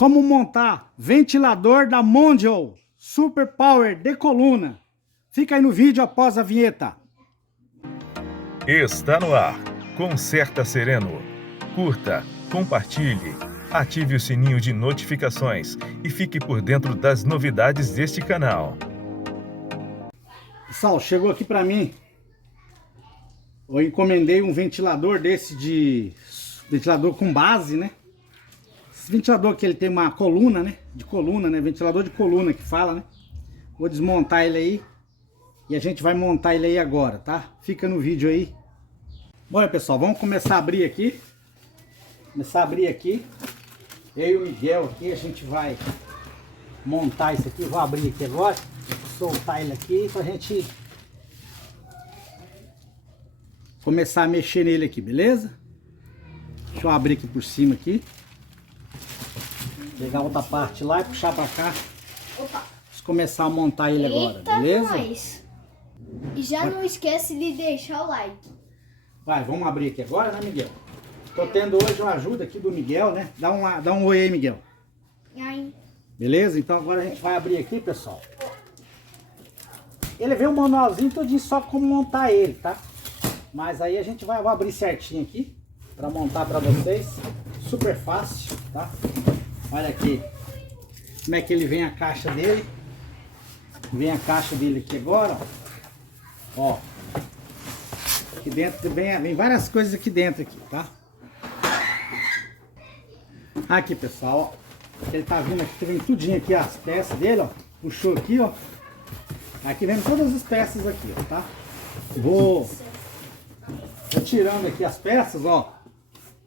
como montar ventilador da Mondial Super Power de coluna. Fica aí no vídeo após a vinheta. Está no ar. Conserta Sereno. Curta, compartilhe, ative o sininho de notificações e fique por dentro das novidades deste canal. Pessoal, chegou aqui pra mim. Eu encomendei um ventilador desse de... ventilador com base, né? Esse ventilador que ele tem uma coluna, né? De coluna, né? Ventilador de coluna que fala, né? Vou desmontar ele aí. E a gente vai montar ele aí agora, tá? Fica no vídeo aí. Bom, pessoal, vamos começar a abrir aqui. Começar a abrir aqui. Eu e o Miguel aqui, a gente vai montar isso aqui. Vou abrir aqui agora. Soltar ele aqui pra gente começar a mexer nele aqui, beleza? Deixa eu abrir aqui por cima aqui. Pegar outra parte lá e puxar pra cá. Opa. Vamos começar a montar ele agora, beleza? Nós. E já não esquece de deixar o like. Vai, vamos abrir aqui agora, né, Miguel? Tô tendo hoje uma ajuda aqui do Miguel, né? Dá um oi aí, Miguel. Ai. Beleza? Então agora a gente vai abrir aqui, pessoal. Ele veio um manualzinho todinho só como montar ele, tá? Mas aí a gente vai abrir certinho aqui pra montar pra vocês. Super fácil, tá? Olha aqui como é que ele vem a caixa dele. Vem a caixa dele aqui agora, ó. Aqui dentro vem várias coisas aqui dentro aqui, tá? Aqui, pessoal, ó. Ele tá vindo aqui, vem tudinho aqui as peças dele, ó. Puxou aqui, ó. Aqui vem todas as peças aqui, ó, tá? Vou tirando aqui as peças, ó.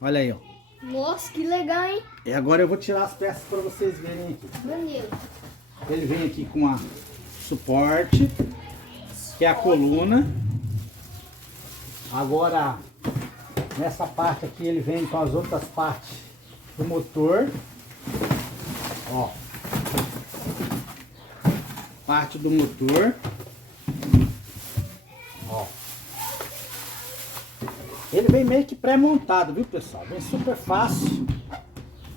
Olha aí, ó. Nossa, que legal, hein? E agora eu vou tirar as peças para vocês verem aqui. Maneiro. Ele vem aqui com a suporte, que é a coluna. Agora, nessa parte aqui, ele vem com as outras partes do motor. Ó. Parte do motor. Ó. Ele vem meio que pré-montado, viu, pessoal? Vem super fácil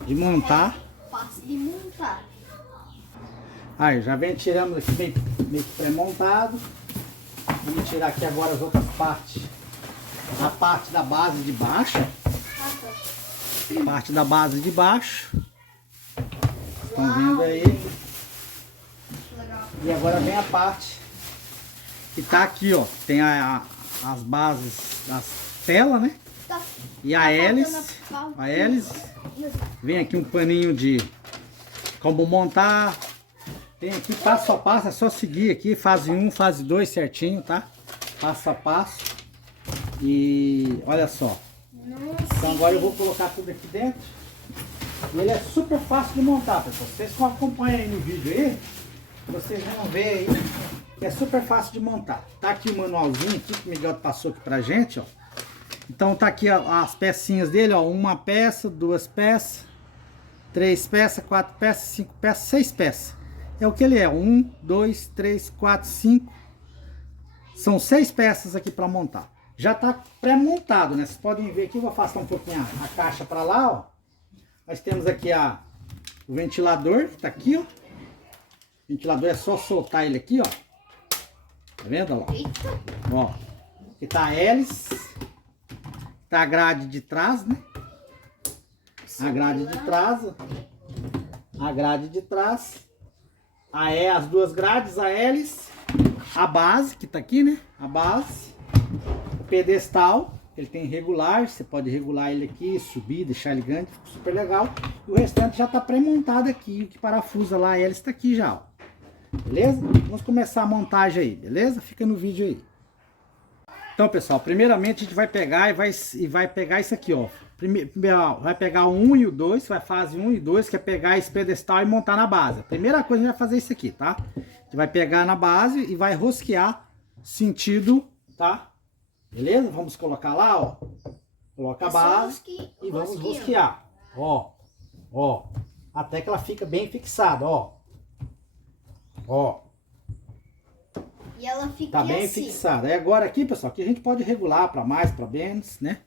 de montar. Fácil de montar. Aí, já vem tirando aqui meio que pré-montado. Vamos tirar aqui agora as outras partes. A parte da base de baixo. Parte da base de baixo. Estão vendo aí? Legal. E agora vem a parte que tá aqui, ó. Tem as bases das telas, né? Tá. E a hélice. A hélice. Vem aqui um paninho de como montar. Tem aqui passo a passo, é só seguir aqui, fase 1, fase 2 certinho, tá? Passo a passo. E olha só. Então agora eu vou colocar tudo aqui dentro. E ele é super fácil de montar, pessoal. Vocês que acompanham aí no vídeo aí, vocês vão ver aí que é super fácil de montar. Tá aqui o manualzinho aqui que o Miguel passou aqui pra gente, ó. Então tá aqui as pecinhas dele, ó. Uma peça, duas peças, três peças, quatro peças, cinco peças, seis peças. É o que ele é. 1, 2, 3, 4, 5. São 6 peças aqui para montar. Já tá pré-montado, né? Vocês podem ver aqui. Eu vou afastar um pouquinho a caixa para lá, ó. Nós temos aqui o ventilador, que tá aqui, ó. O ventilador é só soltar ele aqui, ó. Tá vendo, ó? Ó. Aqui tá a hélice. Tá a grade de trás, né? A grade de trás, ó. A grade de trás. As duas grades, a hélice, a base, que tá aqui, né? A base, o pedestal, ele tem regular, você pode regular ele aqui, subir, deixar ele grande, fica super legal. E o restante já tá pré-montado aqui, o que parafusa lá, a hélice tá aqui já, ó. Beleza? Vamos começar a montagem aí, beleza? Fica no vídeo aí. Então, pessoal, primeiramente a gente vai pegar e vai pegar isso aqui, ó. Primeiro, vai pegar o 1 e o 2, vai fase 1 e 2, que é pegar esse pedestal e montar na base. A primeira coisa a gente vai fazer isso aqui, tá? A gente vai pegar na base e vai rosquear sentido, tá? Beleza? Vamos colocar lá, ó. Coloca a base e vamos rosquear. Ó, ó. Até que ela fica bem fixada, ó. Ó. E ela fica Tá bem assim. fixada. Aí agora aqui, pessoal, aqui a gente pode regular para mais, para menos, né?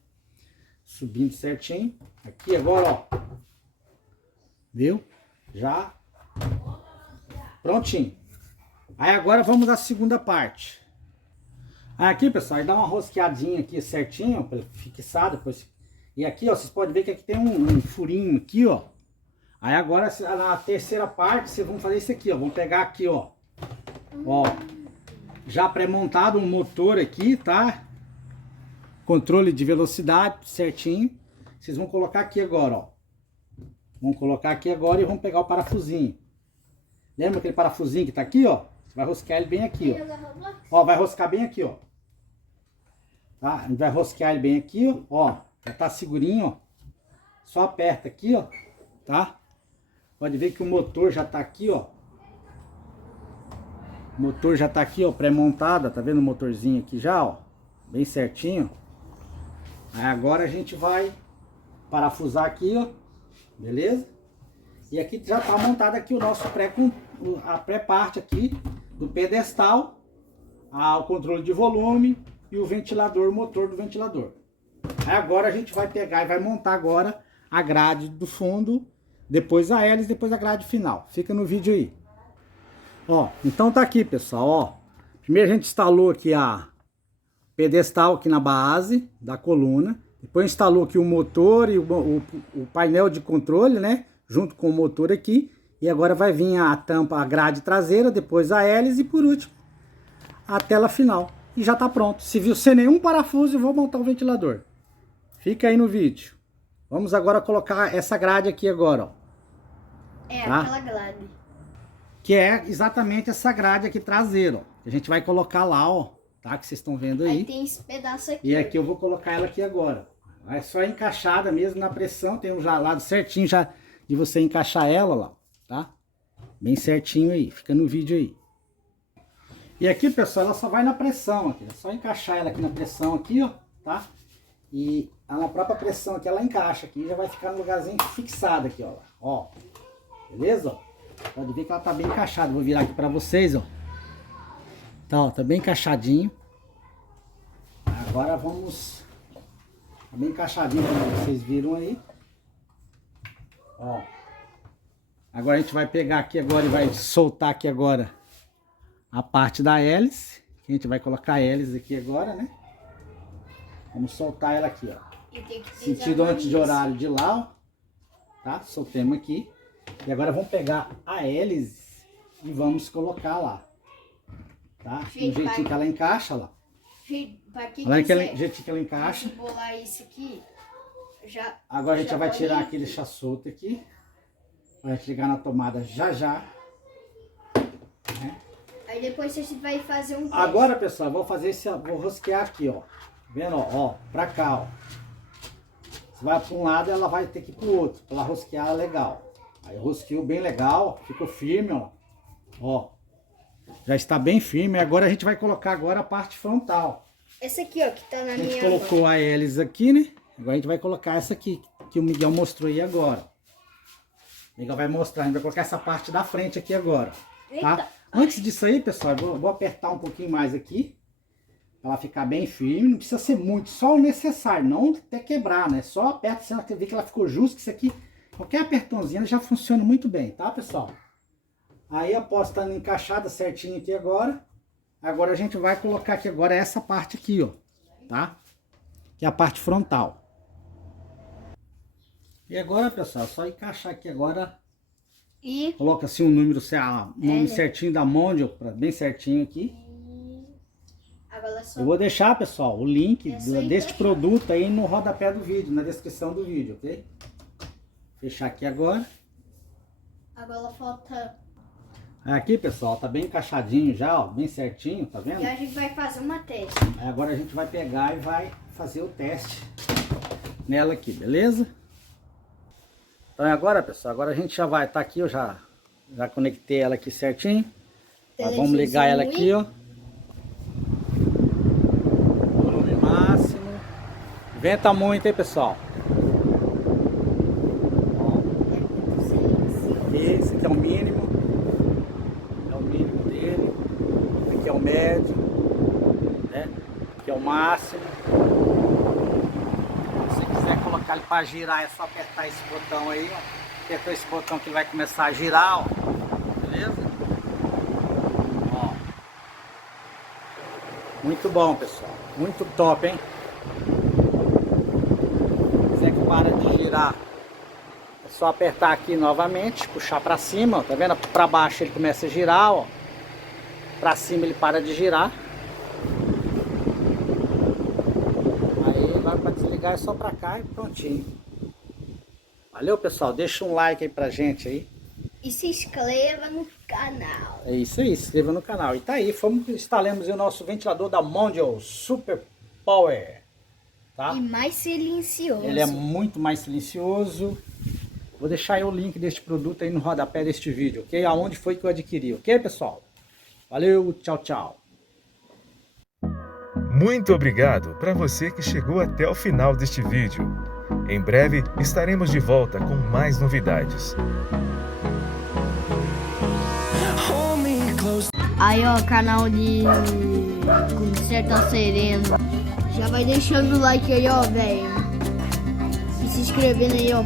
Subindo certinho. Aqui agora, ó. Viu? Já prontinho. Aí agora vamos à segunda parte. Aí aqui, pessoal, dá uma rosqueadinha aqui certinho, para fixar depois. E aqui, ó, vocês podem ver que aqui tem um furinho aqui, ó. Aí agora, na terceira parte, vocês vão fazer isso aqui, ó. Vão pegar aqui, ó. Ó. Já pré-montado um motor aqui, tá? Controle de velocidade certinho. Vocês vão colocar aqui agora, ó. Vão colocar aqui agora e vão pegar o parafusinho. Lembra aquele parafusinho que tá aqui, ó? Você vai rosquear ele bem aqui, ó. Ó, vai roscar bem aqui, ó. Tá? A gente vai rosquear ele bem aqui, ó. Ó, já tá segurinho, ó. Só aperta aqui, ó. Tá? Pode ver que o motor já tá aqui, ó. O motor já tá aqui, ó, pré-montada. Tá vendo o motorzinho aqui já, ó? Bem certinho. Aí agora a gente vai parafusar aqui, ó. Beleza? E aqui já tá montado aqui o nosso a pré-parte aqui do pedestal, o controle de volume e o ventilador, o motor do ventilador. Aí agora a gente vai pegar e vai montar agora a grade do fundo, depois a hélice, depois a grade final. Fica no vídeo aí. Ó, então tá aqui, pessoal, ó. Primeiro a gente instalou aqui a pedestal aqui na base da coluna. Depois instalou aqui o motor e o painel de controle, né? Junto com o motor aqui. E agora vai vir a tampa, a grade traseira, depois a hélice e por último a tela final. E já tá pronto. Se viu sem nenhum parafuso, eu vou montar o ventilador. Fica aí no vídeo. Vamos agora colocar essa grade aqui agora, ó. É, tá? aquela grade. Que é exatamente essa grade aqui traseira, ó. Que a gente vai colocar lá, ó. Tá? Que vocês estão vendo aí. Aí tem esse pedaço aqui. E aqui eu vou colocar ela aqui agora. É só encaixada mesmo na pressão. Tem um lado certinho já de você encaixar ela lá, tá? Bem certinho aí. Fica no vídeo aí. E aqui, pessoal, ela só vai na pressão aqui. É só encaixar ela aqui na pressão aqui, ó, tá? E na própria pressão aqui ela encaixa aqui. Já vai ficar no lugarzinho fixado aqui, ó. Ó. Beleza? Ó. Pode ver que ela tá bem encaixada. Vou virar aqui pra vocês, ó. Tá, ó, tá bem encaixadinho. Agora vamos... Tá bem encaixadinho, como vocês viram aí. Ó. Agora a gente vai pegar aqui agora e vai soltar aqui agora a parte da hélice. A gente vai colocar a hélice aqui agora, né? Vamos soltar ela aqui, ó. E tem que Sentido anti-horário de lá, ó. Tá? Soltemos aqui. E agora vamos pegar a hélice e vamos colocar lá. Tá? Do jeitinho que ela encaixa lá. Olha aquele jeitinho que ela encaixa. Bolar isso aqui, agora a gente já vai tirar aqui e deixar solto aqui. Vai ligar na tomada já já. Né? Aí depois a gente vai fazer um teste. Agora, pessoal, vou fazer esse, vou rosquear aqui, ó. Vendo, ó, pra cá, ó. Você vai para um lado, ela vai ter que ir pro outro, pra ela rosquear legal. Aí rosqueou bem legal, ficou firme, ó. Ó. Já está bem firme. Agora a gente vai colocar agora a parte frontal. Essa aqui, ó, que tá na minha mão. A gente colocou a hélice aqui, né? Agora a gente vai colocar essa aqui, que o Miguel mostrou aí agora. O Miguel vai mostrar, a gente vai colocar essa parte da frente aqui agora. Tá? Antes disso aí, pessoal, eu vou apertar um pouquinho mais aqui. Pra ela ficar bem firme. Não precisa ser muito, só o necessário. Não até quebrar, né? Só aperta, você vê que ela ficou justa. Isso aqui, qualquer apertãozinho já funciona muito bem, tá, pessoal? Aí após estar encaixada certinho aqui agora a gente vai colocar aqui agora essa parte aqui, ó, tá? Que é a parte frontal. E agora, pessoal, só encaixar aqui agora. E coloca assim um número, nome certinho da Mondial, bem certinho aqui. agora só... Eu vou deixar, pessoal, o link deste encaixar. produto aí no rodapé do vídeo, na descrição do vídeo, ok? Fechar aqui agora. Agora falta... Aqui, pessoal, tá bem encaixadinho já, ó, bem certinho, tá vendo? E a gente vai fazer uma teste. Aí agora a gente vai pegar e vai fazer o teste nela aqui, beleza? Então agora, pessoal, agora a gente já vai, tá aqui, eu já conectei ela aqui certinho. Tá, vamos ligar ela aqui, ó. Volume máximo. Venta muito, hein, pessoal? Esse aqui é o mínimo. Aqui é o médio, né? Aqui é o máximo. Se você quiser colocar ele para girar, é só apertar esse botão aí, ó. apertou esse botão que vai começar a girar, ó. Beleza? Ó. Muito bom, pessoal. Muito top, hein? Se que para de girar, é só apertar aqui novamente, puxar para cima, ó. Tá vendo? Para baixo ele começa a girar, ó. Para cima ele para de girar. Aí vai para desligar, é só para cá e prontinho. Valeu, pessoal. Deixa um like aí pra gente aí. E se inscreva no canal. É isso aí, se inscreva no canal. E tá aí, instalamos o nosso ventilador da Mondial Super Power. Tá? E mais silencioso. Ele é muito mais silencioso. Vou deixar aí o link deste produto aí no rodapé deste vídeo, ok? Aonde foi que eu adquiri, ok, pessoal? Valeu, tchau, tchau. Muito obrigado para você que chegou até o final deste vídeo. Em breve estaremos de volta com mais novidades. Aí, ó, canal de Conserta Sereno. Já vai deixando o like aí, ó, velho. E se inscrevendo aí, ó.